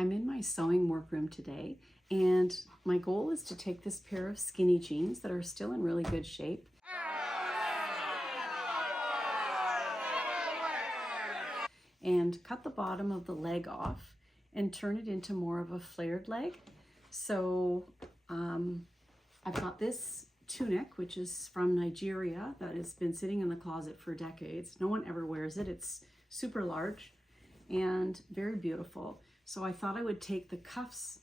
I'm in my sewing workroom today, and my goal is to take this pair of skinny jeans that are still in really good shape and cut the bottom of the leg off and turn it into more of a flared leg. So I've got this tunic, which is from Nigeria, that has been sitting in the closet for decades. No one ever wears it. It's super large and very beautiful. So I thought I would take the cuffs,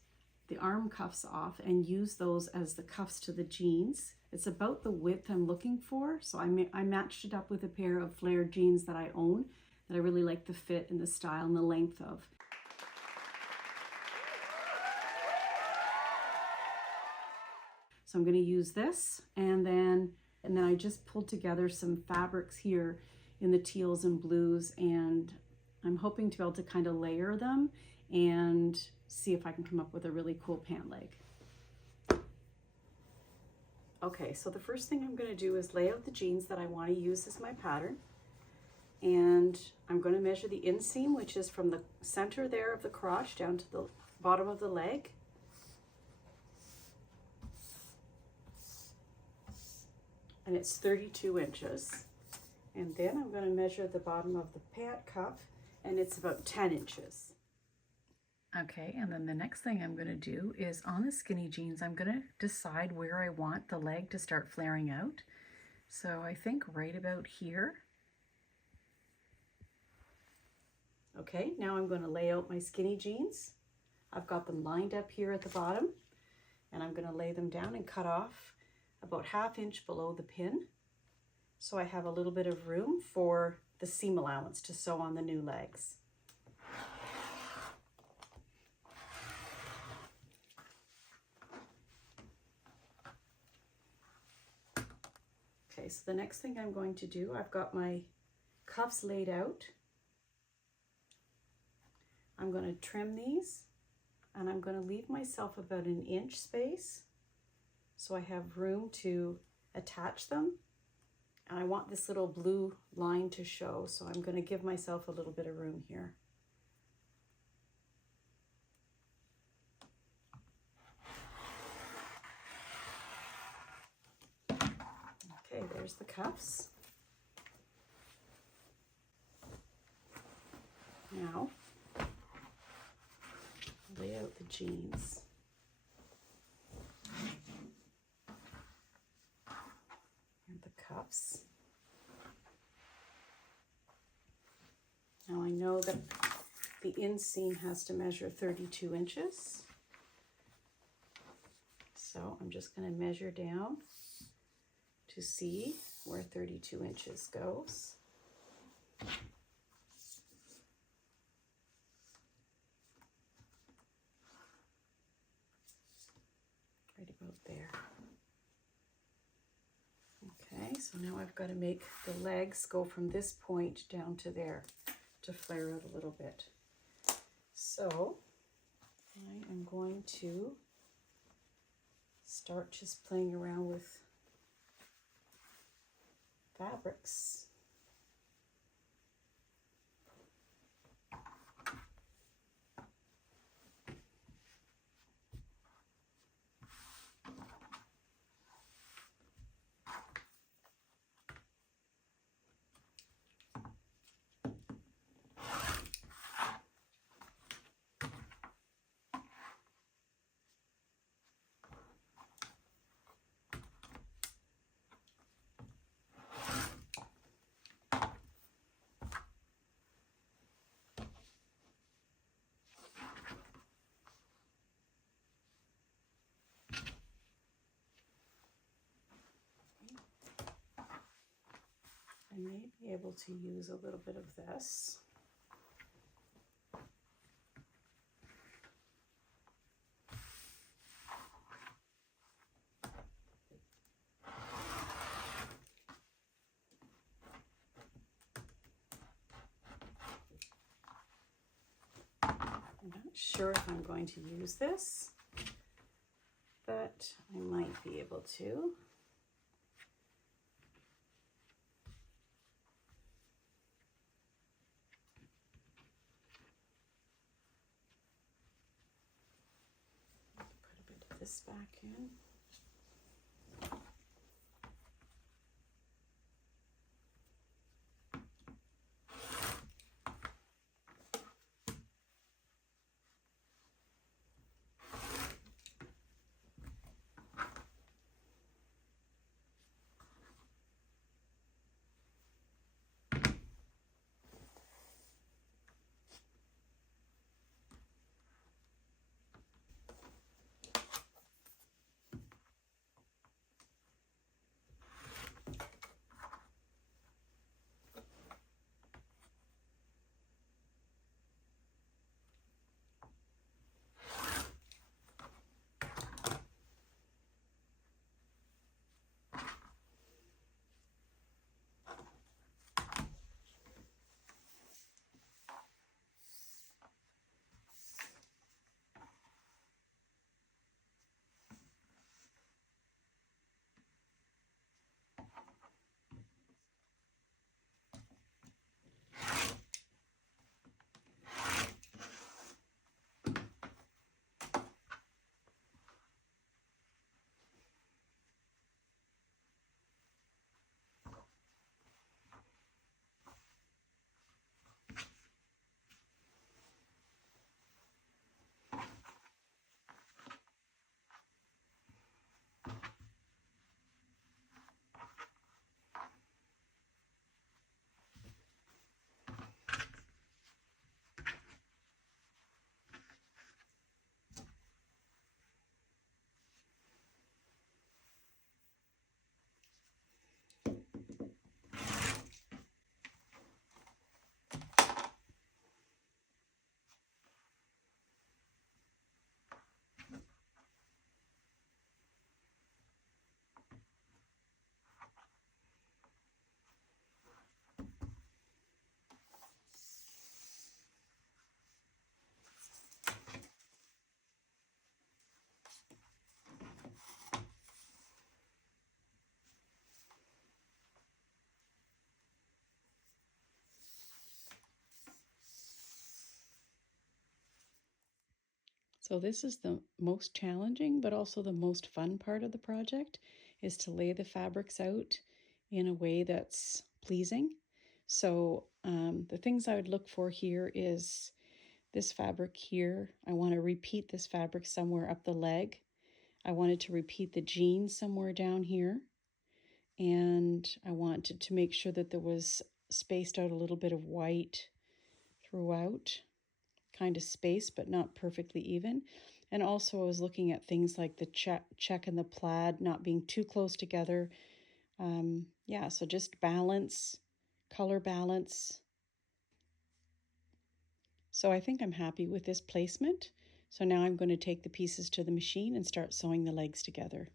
the arm cuffs off, and use those as the cuffs to the jeans. It's about the width I'm looking for. So I matched it up with a pair of flared jeans that I own, that I really like the fit and the style and the length of. So I'm going to use this, and then I just pulled together some fabrics here in the teals and blues, and I'm hoping to be able to kind of layer them and see if I can come up with a really cool pant leg. Okay, so the first thing I'm going to do is lay out the jeans that I want to use as my pattern. And I'm going to measure the inseam, which is from the center there of the crotch down to the bottom of the leg. And it's 32 inches. And then I'm going to measure the bottom of the pant cuff, and it's about 10 inches. Okay, and then the next thing I'm going to do is on the skinny jeans, I'm going to decide where I want the leg to start flaring out. So I think right about here. Okay, now I'm going to lay out my skinny jeans. I've got them lined up here at the bottom, and I'm going to lay them down and cut off about ½ inch below the pin, so I have a little bit of room for the seam allowance to sew on the new legs. Okay, so the next thing I'm going to do, I've got my cuffs laid out. I'm going to trim these, and I'm going to leave myself about an inch space so I have room to attach them. And I want this little blue line to show, so I'm going to give myself a little bit of room here. Okay, there's the cuffs. Now, lay out the jeans. And the cuffs. Now I know that the inseam has to measure 32 inches. So I'm just going to measure down to see where 32 inches goes. Right about there. Okay, so now I've got to make the legs go from this point down to there to flare out a little bit. So I am going to start just playing around with fabrics. I may be able to use a little bit of this. I'm not sure if I'm going to use this, but I might be able to. this back in. So this is the most challenging, but also the most fun part of the project, is to lay the fabrics out in a way that's pleasing. So the things I would look for here is this fabric here. I want to repeat this fabric somewhere up the leg. I wanted to repeat the jean somewhere down here. And I wanted to make sure that there was spaced out a little bit of white throughout, kind of spaced but not perfectly even. And also I was looking at things like the check and the plaid not being too close together. Yeah, so just balance, color balance. So I think I'm happy with this placement. So now I'm going to take the pieces to the machine and start sewing the legs together.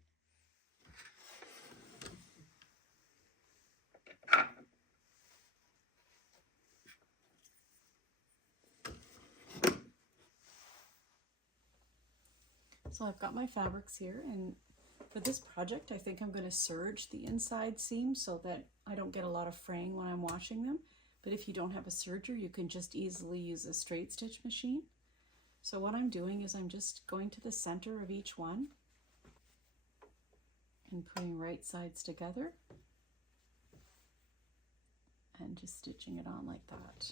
So I've got my fabrics here, and for this project I think I'm going to serge the inside seam so that I don't get a lot of fraying when I'm washing them. But if you don't have a serger, you can just easily use a straight stitch machine. So what I'm doing is I'm just going to the center of each one and putting right sides together and just stitching it on like that.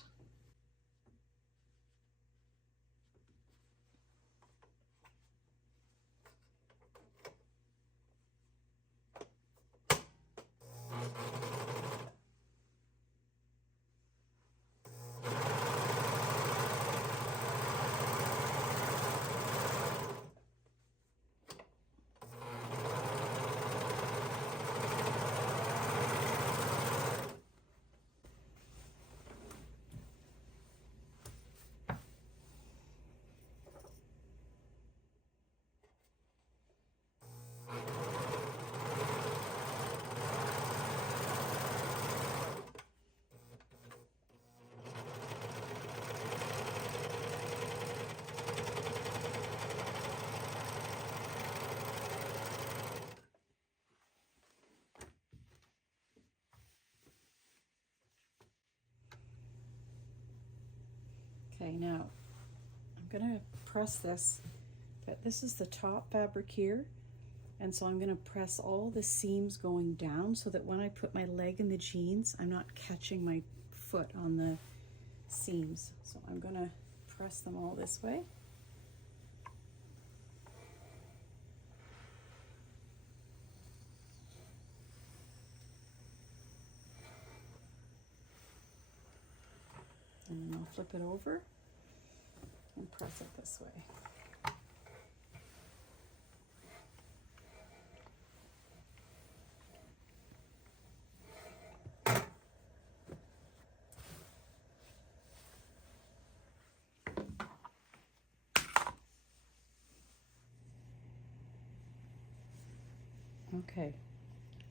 Okay, now I'm going to press this But this is the top fabric here. And so I'm going to press all the seams going down so that when I put my leg in the jeans, I'm not catching my foot on the seams. So I'm going to press them all this way. And then I'll flip it over and press it this way. Okay,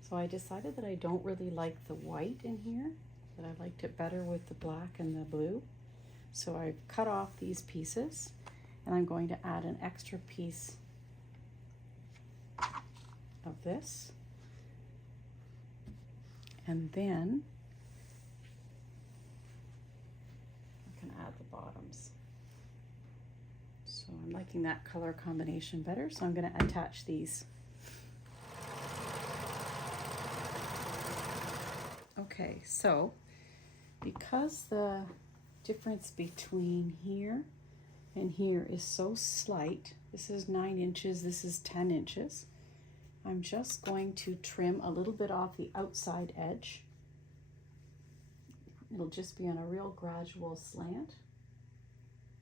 so I decided that I don't really like the white in here, that I liked it better with the black and the blue. So I've cut off these pieces and I'm going to add an extra piece of this. And then I can add the bottoms. So I'm liking that color combination better, so I'm going to attach these. Okay, so because the difference between here and here is so slight, this is 9 inches, this is 10 inches, I'm just going to trim a little bit off the outside edge. It'll just be on a real gradual slant.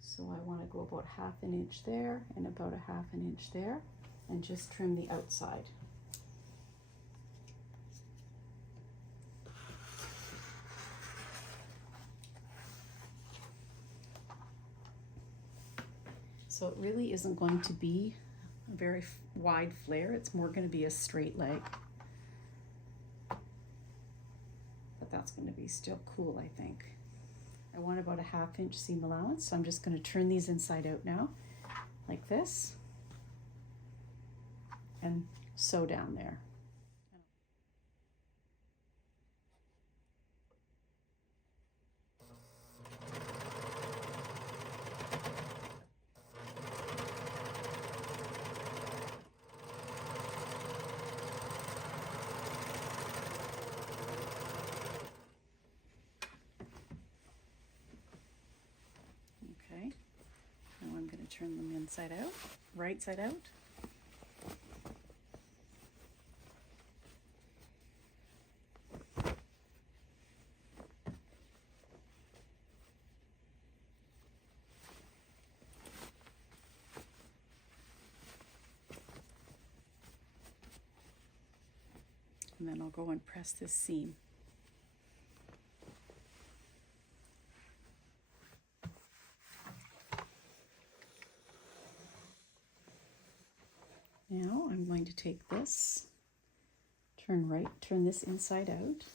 So I want to go about 1/2 inch there and about 1/2 inch there and just trim the outside. So it really isn't going to be a very wide flare. It's more going to be a straight leg. But that's going to be still cool, I think. I want about 1/2 inch seam allowance, so I'm just going to turn these inside out now, like this, and sew down there. Turn them inside out, right side out. And then I'll go and press this seam. Now I'm going to take this, turn this inside out,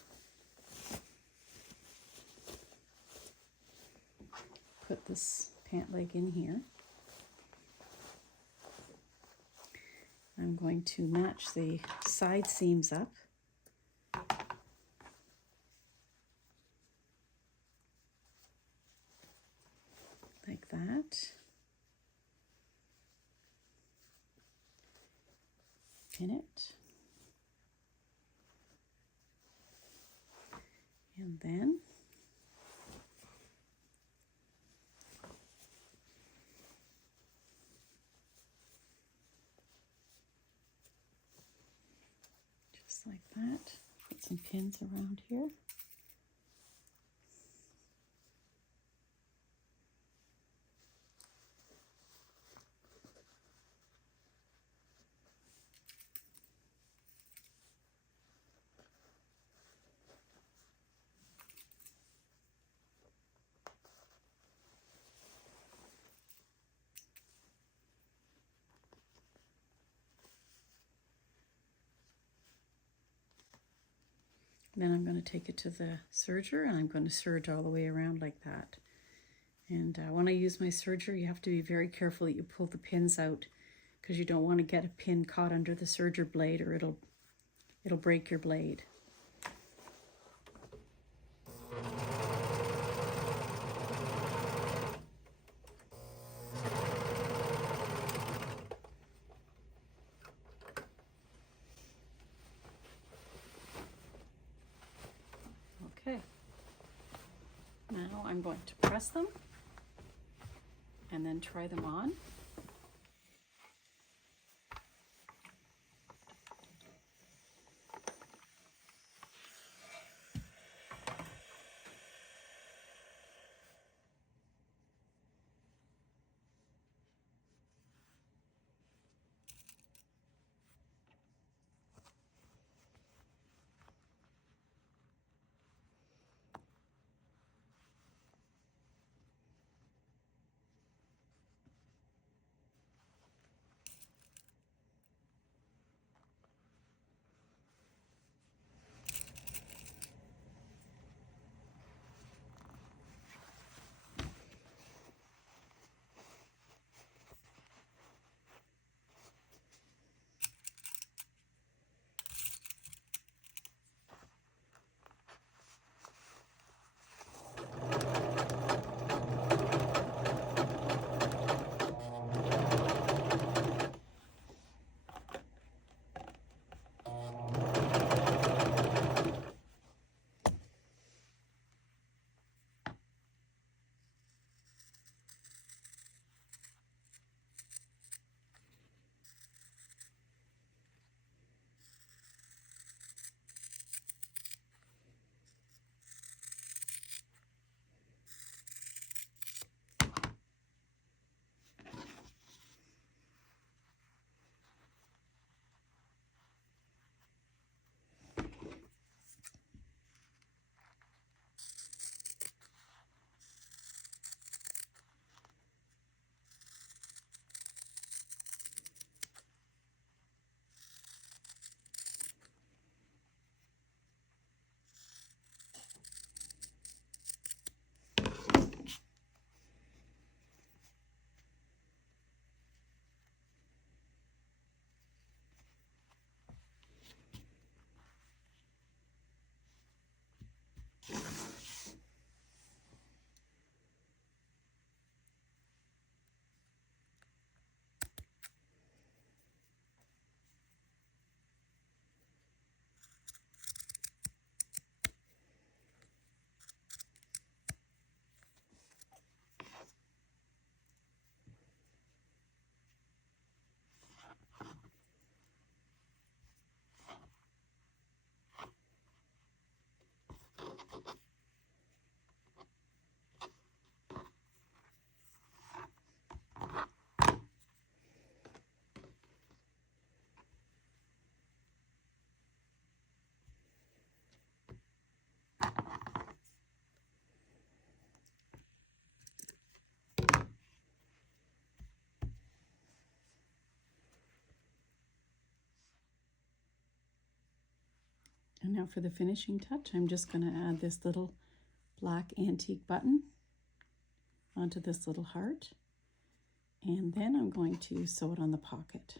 put this pant leg in here. I'm going to match the side seams up. Like that. Pin it. And then just like that. Put some pins around here. Then I'm going to take it to the serger and I'm going to serge all the way around like that. And when I use my serger, you have to be very careful that you pull the pins out because you don't want to get a pin caught under the serger blade or it'll break your blade. I'm going to press them and then try them on. And now for the finishing touch, I'm just going to add this little black antique button onto this little heart. And then I'm going to sew it on the pocket.